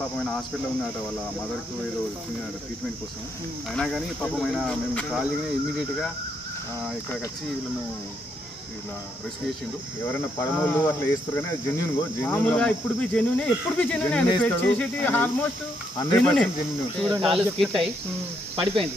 పాపం ఆయన హాస్పిటల్లో ఉన్నాట వాళ్ళ మదర్కు ఏదో ట్రీట్మెంట్ కోసం. అయినా కానీ పాపం ఆయన మేము కాల్ చేయగానే ఇమ్మీడియట్గా ఇక్కడికి వచ్చి వీళ్ళను ఇలా రెస్క్యూ చేసిండు. ఎవరైనా పడనోళ్ళు అట్లా వేస్తారు కానీ అది జెన్యూన్ ఇప్పుడు జెన్యూన్ ఆల్మోస్ట్ 100% జెన్యూన్. పడిపోయింది.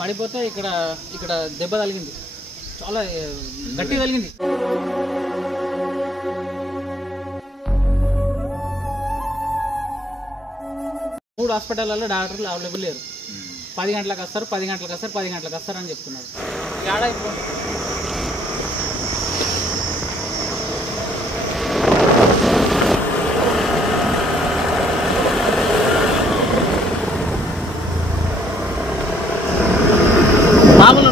పడిపోతే ఇక్కడ దెబ్బ తగిలింది, చాలా గట్టి తగిలింది. 3 హాస్పిటల్లో డాక్టర్లు అవైలబుల్ లేరు. 10 గంటలకు వస్తారు, 10 గంటలకు వస్తారు, 10 గంటలకు వస్తారు అని చెప్తున్నారు. ఏడా ఇప్పుడు మామూలు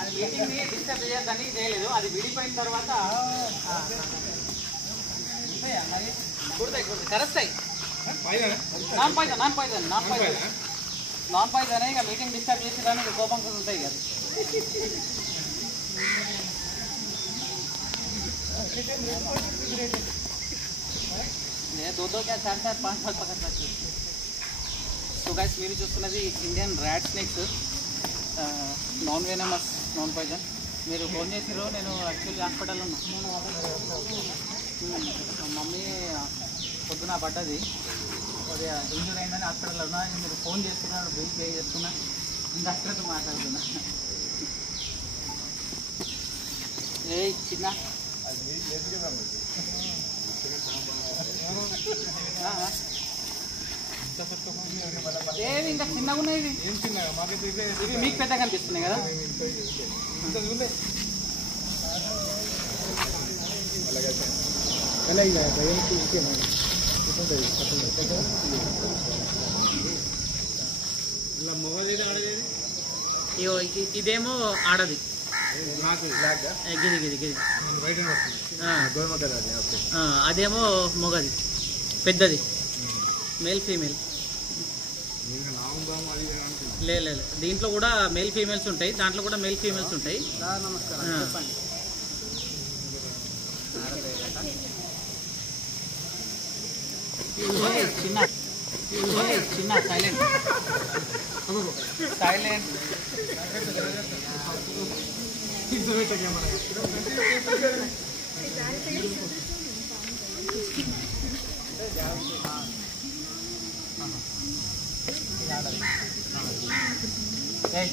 అది మీటింగ్ని డిస్టర్బ్ చేయొద్దని చేయలేదు. అది విడిపోయిన తర్వాత మరి కరెక్టాయి నాన్ పాయిజన్ ఇక మీటింగ్ డిస్టర్బ్ చేసేదానికి కోపం కూడా ఉంటాయి కదా. दो क्या 4-4 5 पकड़ सकते. సో గైస్ మీరు చూస్తున్నది Indian rat snakes, non venomous, non poison. మీరు ఫోన్ చేసిరో, నేను యాక్చువల్లీ హాస్పిటల్లో ఉన్నా. మమ్మీ పొద్దున పడ్డది, కొద్దిగా ఇంజూర్ అయిందని హాస్పిటల్లో ఉన్నా. మీరు ఫోన్ చేస్తున్నారు, బిల్ పే చేస్తున్నా, డాక్టర్తో మాట్లాడుతున్నా. ఏ చిన్న ఏది ఇంకా చిన్నగా ఉన్నాయి, ఇవి మీకు పెద్దగా కనిపిస్తున్నాయి కదా. ఇదేమో ఆడది, అదేమో మొగది, పెద్దది, మేల్ ఫీమేల్. లేదు దీంట్లో కూడా మేల్ ఫీమేల్స్ ఉంటాయి, దాంట్లో కూడా మేల్ ఫీమేల్స్ ఉంటాయి. చిన్న చిన్న సైలెంట్ సైలెంట్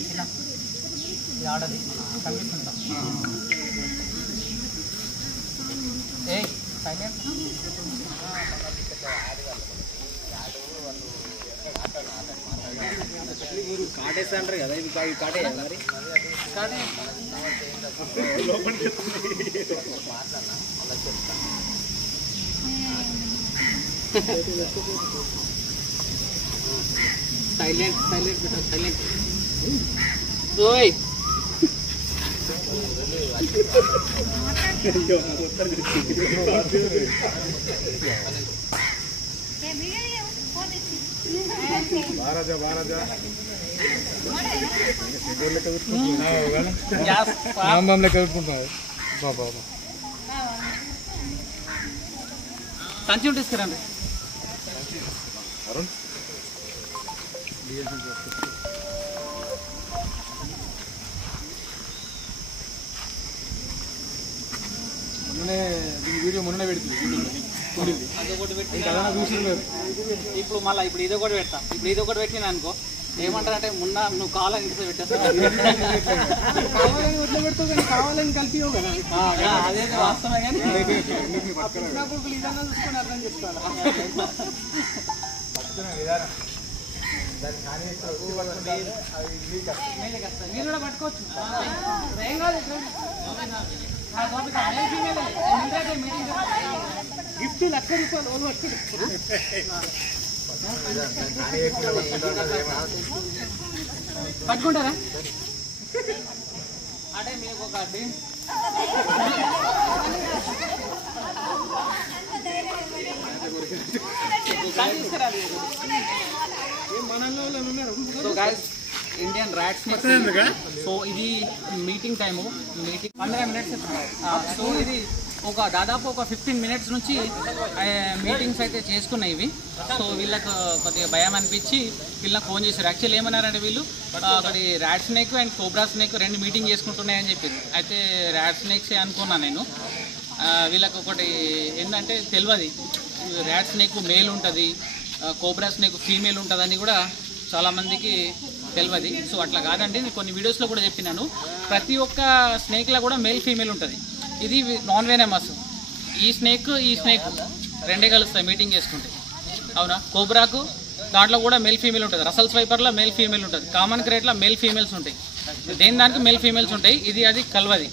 చిన్న ఇది ఆడది కనిపిస్తుందా? ఏ సైలెంట్ కాటేస్తా అంటారు కదా, ఇది కాటే మరి కాటే సైలెంట్ సైలెంట్ బేటా సైలెంట్ ఓయ్ బారాజా బారాజా సంచి తీసుకురండి అరుణ్ వీడియో మొన్న పెడుతుంది అదొకటి పెట్టి ఇప్పుడు మళ్ళీ ఇప్పుడు ఇదొకటి పెడతా ఇప్పుడు ఇదొకటి పెట్టినా అనుకో ఏమంటారంటే మొన్న నువ్వు కావాలని ఇంటి పెట్టేస్తా కావాలని కలిపి కదా అదే వాస్తవమే కానీ ఇదన్నా చూసుకొని అర్థం చేసుకోవాలి. మీరు కూడా పట్టుకోవచ్చు ఏం కాదు గిఫ్ట్ ₹1,00,000 వాళ్ళు పట్టుకుంటారా అంటే మీకు ఒక so guys Indian rats so ఇది meeting time meeting 15 minutes so ఇది ఒక దాదాపు ఒక 15 minutes నుంచి మీటింగ్స్ అయితే చేసుకున్నాయి ఇవి సో వీళ్ళకు కొద్దిగా భయం అనిపించి వీళ్ళకి ఫోన్ చేశారు యాక్చువల్లీ ఏమన్నారంటే వీళ్ళు ఒకటి rat snake and cobra snake 2 meeting చేసుకుంటున్నాయని చెప్పింది అయితే ర్యాట్ స్నేక్సే అనుకున్నాను నేను వీళ్ళకి ఒకటి ఏంటంటే తెలియదు ర్యాట్ స్నేక్ మేల్ ఉంటుంది కోబ్రా స్నేక్ ఫీమేల్ ఉంటుందని కూడా చాలామందికి తెలియదు సో అట్లా కాదండి నేను కొన్ని వీడియోస్లో కూడా చెప్పినాను ప్రతి ఒక్క స్నేక్లో కూడా మేల్ ఫీమేల్ ఉంటుంది ఇది నాన్ వెనమస్ ఈ స్నేక్ రెండే కలుస్తాయి మీటింగ్ చేసుకుంటే అవునా కోబ్రాకు దాంట్లో కూడా మేల్ ఫీమేల్ ఉంటుంది రసల్ స్వైపర్లో మేల్ ఫీమేల్ ఉంటుంది కామన్ క్రేట్లో మేల్ ఫీమేల్స్ ఉంటాయి దేని దానికి మేల్ ఫీమేల్స్ ఉంటాయి ఇది అది కలవది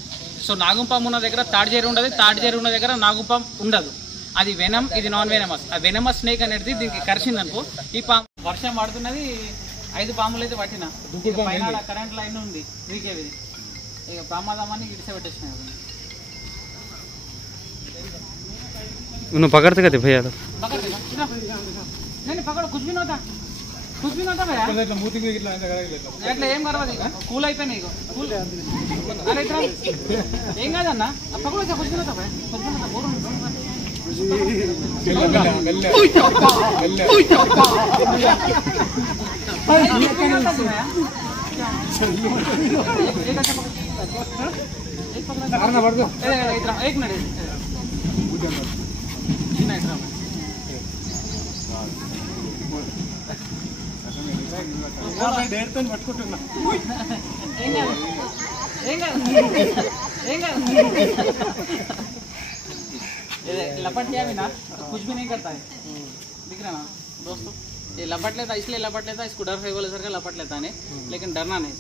సో నాగుంపాము ఉన్న దగ్గర తాడిజేరు ఉండదు తాడిజేరు ఉన్న దగ్గర నాగుంపాము ఉండదు అది వెనమ్ ఇది నాన్ వెనమస్ ఆ వెనమస్ స్నేక్ అనేది దీనికి కరిచింది అనుకో ఈ పాము వర్షం పడుతున్నది 5 పాములు అయితే పట్టిన పైన కరెంట్ లైన్ ఉంది 3 kV ఇక ప్రమాదమని ఇడిసబెట్టేసినాయి నువ్వు పకड़ते कहते भैया तो नहीं पकड़ कुछ भी नहीं होता भैया ఎట్లా ఏం కరవదు కూల్ అయిపోయినాయి ఇక కూల్ అరే ఇట్లా ఏం కాదన్నా పకడొచ్చా కుछ भी नहीं होता भैया कुछ भी नहीं होता एक मिनट పట్టుకుంటున్నా लपट लिया भी ना कुछ भी नहीं करता है दिख रहा ना दोस्तों ये लपट लेता इसलिए लपट लेता इसको डर है बोले सर का लपट लेता है लेकिन डरना नहीं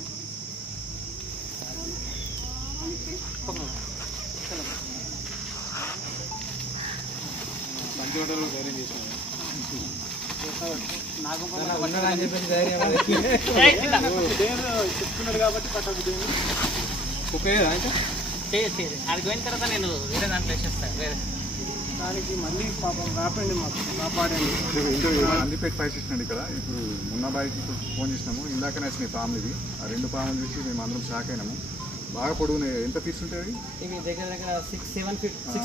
చెప్తున్నాడు కాబట్టి పట్టదు అది పోయిన తర్వాత నేను వేరే దాంట్లో వేసేస్తాను వేరే దానికి మళ్ళీ పాపం రాపండి మాకు కాపాడండి అందిపేట ఫైర్ స్టేషన్ ఇక్కడ ఇప్పుడు మున్నాబాయికి ఇప్పుడు ఫోన్ చేసినాము ఇందాకనే వచ్చినాయి పాములు ఇవి ఆ 2 పాములు చూసి మేము అందరం షాక్ అయినాము బాగా పొడుగునే ఎంత ఫీట్స్ ఉంటాయి ఇవి దగ్గర దగ్గర 6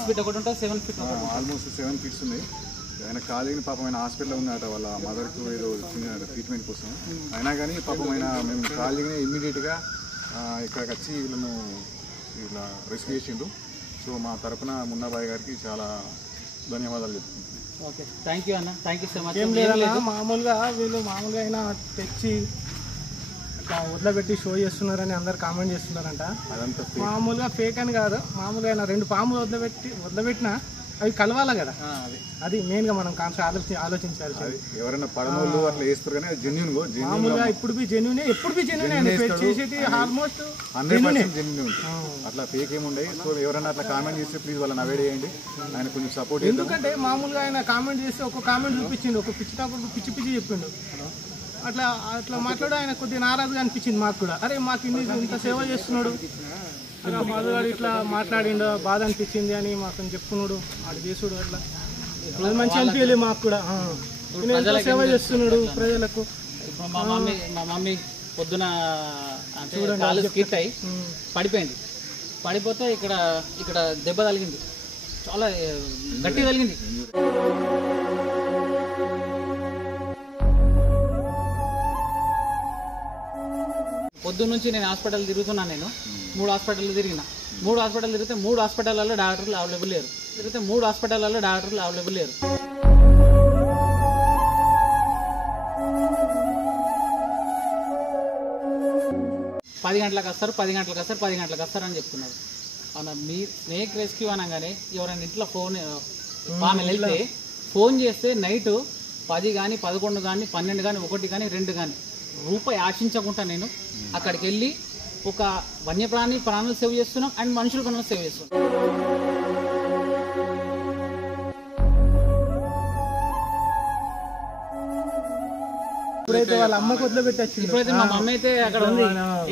ఫీట్ ఒకటి ఉంటుంది 7 ఫీట్ ఆల్మోస్ట్ 7 ఫీట్స్ ఉన్నాయి ఆయన కాలిగిన పాపం ఆయన హాస్పిటల్లో ఉన్నారట వాళ్ళ మదర్కు ఏదో చిన్న ట్రీట్మెంట్ కోసం అయినా కానీ పాపం ఆయన మేము కాలిగిన ఇమ్మీడియట్గా ఇక్కడికి వచ్చి వీళ్ళను ఇలా రెస్క్యూ చేసిండు సో మా తరపున మున్నాబాయి గారికి చాలా ధన్యవాదాలు చెప్తున్నాను ఓకే థ్యాంక్ యూ అన్న థ్యాంక్ యూ సో మచ్ ఏం లేదు మామూలుగా వీళ్ళు మామూలుగా అయినా తెచ్చి ఇట్లా వదిలిపెట్టి షో చేస్తున్నారని అందరు కామెంట్ చేస్తున్నారంట అదంతా మామూలుగా ఫేక్ అని కాదు మామూలుగా అయినా 2 పాములు వదిలిపెట్టినా అవి కలవాలా కదా, అది అది మెయిన్గా మనం ఆలోచించాలి. అది ఎవరైనా పడనోళ్ళు అట్లా వేస్తారు కానీ జెన్యున్ మామూలుగా ఇప్పుడు జెన్యున్ ఎప్పుడు జెన్యున్ చేసేది ఆల్మోస్ట్ 100% జెన్యున్ ఉంటుంది. అట్లా ఫేక్ ఏముండే. సో ఎవరైనా అట్లా కామెంట్ చేస్తే ప్లీజ్ వాళ్ళని అవాయిడ్ చేయండి, ఆయన కొంచెం సపోర్ట్. ఎందుకంటే మామూలుగా ఆయన కామెంట్ చేస్తే ఒక కామెంట్ చూపించిండు, ఒక పిచ్చినప్పుడు పిచ్చి చెప్పిండు. అట్లా అట్లా మాట్లాడు ఆయన కొద్దిగా నారాజుగా అనిపించింది మాకు కూడా. అరే మాకు ఇంత సేవ చేస్తున్నాడు, ఫాదర్ ఇట్లా మాట్లాడిండు, బాధ అనిపించింది అని మాకు చెప్పుకున్నాడు, అది చేసుడు అట్లా అది మంచి అనిపించలేదు మాకు కూడా. సేవ చేస్తున్నాడు ప్రజలకు. ఇప్పుడు మా మమ్మీ పొద్దున అంటే కాలు స్కిట్ అయి పడిపోయింది. పడిపోతే ఇక్కడ దెబ్బ తగిలింది, చాలా గట్టిగా తగిలింది. పొద్దున్న నుంచి నేను హాస్పిటల్ తిరుగుతున్నాను. నేను 3 హాస్పిటల్ తిరిగిన. 3 హాస్పిటల్ తిరిగితే 3 హాస్పిటల్లో డాక్టర్లు అవైలబుల్ లేరు. తిరిగితే 3 హాస్పిటల్లో డాక్టర్లు అవైలబుల్ లేరు. పది గంటలకు వస్తారు అని చెప్తున్నారు. అవునా, మీ స్నేక్ రెస్క్యూ అనగానే ఎవరైనా ఇంట్లో ఆమె వెళ్తే ఫోన్ చేస్తే నైట్ 10 కానీ 11 కానీ 12 కానీ 1 కానీ 2 కానీ రూపాయి ఆశించకుండా నేను అక్కడికి వెళ్ళి ఒక వన్యప్రాణి ప్రాణాలు సేవ్ చేస్తున్నాం అండ్ మనుషుల ప్రాణాలు సేవ్ చేస్తున్నాం. ఇప్పుడైతే వాళ్ళ అమ్మకు వదిలిపెట్టచ్చు. ఇప్పుడైతే మా మమ్మీ అయితే అక్కడ ఉంది,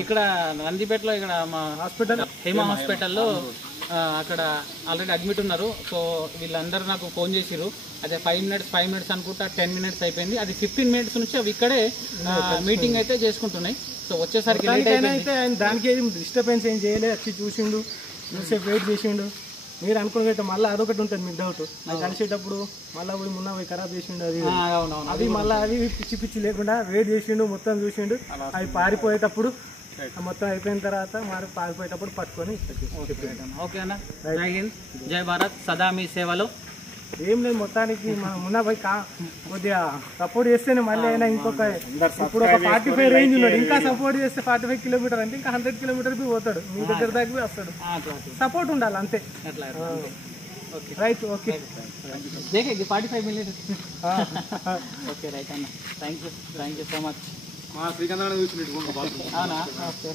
ఇక్కడ నందిపేటలో, ఇక్కడ మా హాస్పిటల్ హేమా హాస్పిటల్లో అక్కడ ఆల్రెడీ అడ్మిట్ ఉన్నారు. సో వీళ్ళందరూ నాకు ఫోన్ చేసిరు. అదే 5 మినిట్స్ అనుకుంటా 10 మినిట్స్ అయిపోయింది. అది 15 మినిట్స్ నుంచి అవి ఇక్కడే మీటింగ్ అయితే చేసుకుంటున్నాయి. సో వచ్చేసరికి అయితే దానికి ఏం డిస్టర్బెన్స్ ఏం చేయలేదు, వచ్చి చూసిండు, చూసేపు వెయిట్ చేసిండు. మీరు అనుకున్నట్టు మళ్ళీ అదొకటి ఉంటుంది మీకు డౌట్, అది కలిసేటప్పుడు మళ్ళీ పోయి మొన్న పోయి ఖరాబ్ చేసిండు. అది మళ్ళీ అది పిచ్చి లేకుండా వెయిట్ చేసిండు, మొత్తం చూసిండు. అవి పారిపోయేటప్పుడు మొత్తం అయిపోయిన తర్వాత మరి పారిపోయేటప్పుడు పట్టుకొని ఓకే అన్న. జై హింద్, జై భారత్, సదా మీ సేవలో. ఏం లేదు, మొత్తానికి మొన్న పోయి కొద్దిగా సపోర్ట్ చేస్తేనే మళ్ళీ అయినా ఇంకొక ఇప్పుడు ఒక 45 రేంజ్ ఉన్నాడు. ఇంకా సపోర్ట్ చేస్తే 45 కిలోమీటర్ అంటే ఇంకా 100 కిలోమీటర్ పోతాడు, మీ దగ్గర దాకా వస్తాడు. సపోర్ట్ ఉండాలి అంతే. Right, okay. 45 minutes. Okay right అన్న, thank you so much. Srikanth చూసినట్టు అవునా, ఓకే.